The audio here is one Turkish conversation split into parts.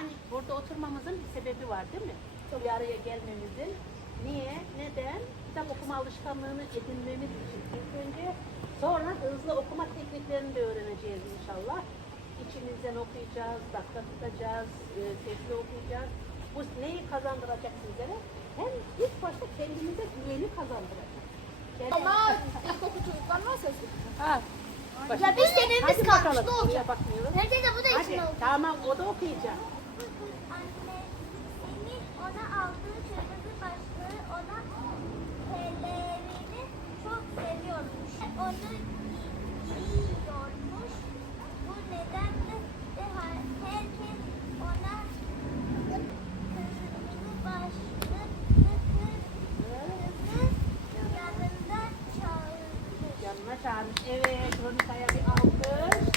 Yani burada oturmamızın bir sebebi var değil mi? Bir araya gelmemizin. Niye? Neden? Kitap okuma alışkanlığını edinmemiz için ilk önce. Sonra hızlı okuma tekniklerini de öğreneceğiz inşallah. İçimizden okuyacağız, dakika tutacağız, e, sesli okuyacağız. Bu neyi kazandıracak sizlere? Hem ilk başta kendimize güveni kazandıracak. Yani- Ama ilkokul çocuklarına sesli. Ha. Ya biz Hadi kalmıştı bakalım, olacak. Hem de bu da içine oldu. tamam o da okuyacak. Annesinin ona aldığı kırmızı başlığı ona pelerini çok seviyormuş. Onu giyiyormuş. Bu nedenle de her- herkes ona kırmızı başlıklı kızı yanında çağırmış. Evet, Ronika'ya bir alkış.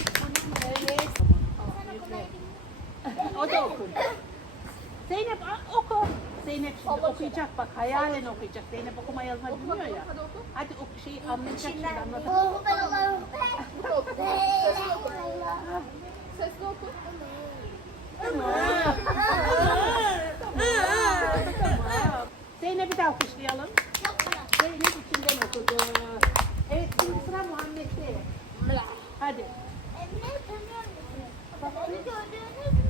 Evet. Sen okumayı o da okur. Zeynep a- oku. Zeynep şimdi okuyacak bak. Hayalen okuyacak. Zeynep okuma yazma bilmiyor ya. Hadi oku. Hadi oku şeyi anlayacak şimdi anlatacak. Oku. Sesli oku. Oku. Zeynep'i de alkışlayalım. Zeynep içinden okudu. Evet şimdi sıra Muhammed'de. Hadi. Emre tanıyor musun? Beni gördünüz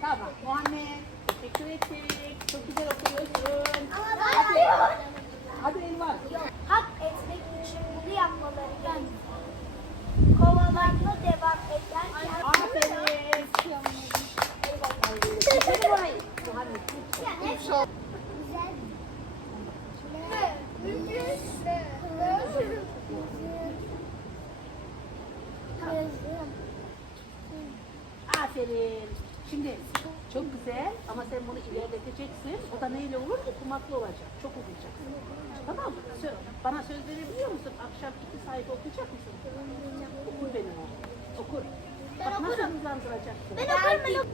Tamam. Muhammed. Teşekkür ettik. Çok güzel okuyorsun. Ama ben Hadi Elvan. hak etmek için bunu yapmaları gerekiyor. Kovalarla devam ederken Aferin. Teşekkür ederim. Muhammed. güzel. Kızım. Aferin. Şimdi çok güzel ama sen bunu ilerleteceksin. O da neyle olur? Okumakla olacak. Çok okuyacaksın. Tamam mı? Sö- bana söz verebiliyor musun? Akşam iki sayfa okuyacak mısın? Okur benim oğlum. Okur. Bak nasıl hızlandıracaksın? Ben okurum ben okurum.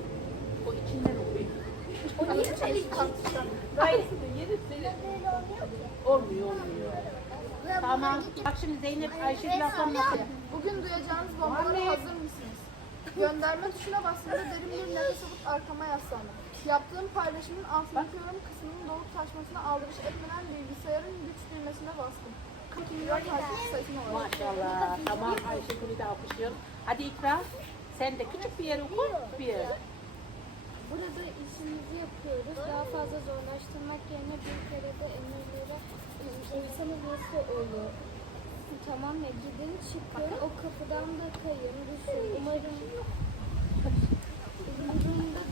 O içinden okuyor. O niye çelik kalkıştan? Aynısını yeni seni. Olmuyor, olmuyor. Tamam. Bak şimdi Zeynep Ayşe laf anlatıyor. Bugün duyacağınız bombalara hazır mısınız? Gönderme tuşuna bastığımda derin bir nefes alıp arkama yaslandım. Yaptığım paylaşımın altındaki yorum kısmının dolup taşmasına aldırış etmeden bilgisayarın güç düğmesine bastım. 2 milyon takipçi sayısına ulaştım. Maşallah. Tamam Ayşegül'ü de alkışlıyorum. Hadi İkra. Sen de küçük bir yer oku. Bir yer. Burada işimizi yapıyoruz. Daha fazla zorlaştırmak yerine bir kere de emirlere insanın nasıl olur? Tamam ya gidin çıkın. O kapıdan da kayın. Düşün. Şey Umarım... Umarım da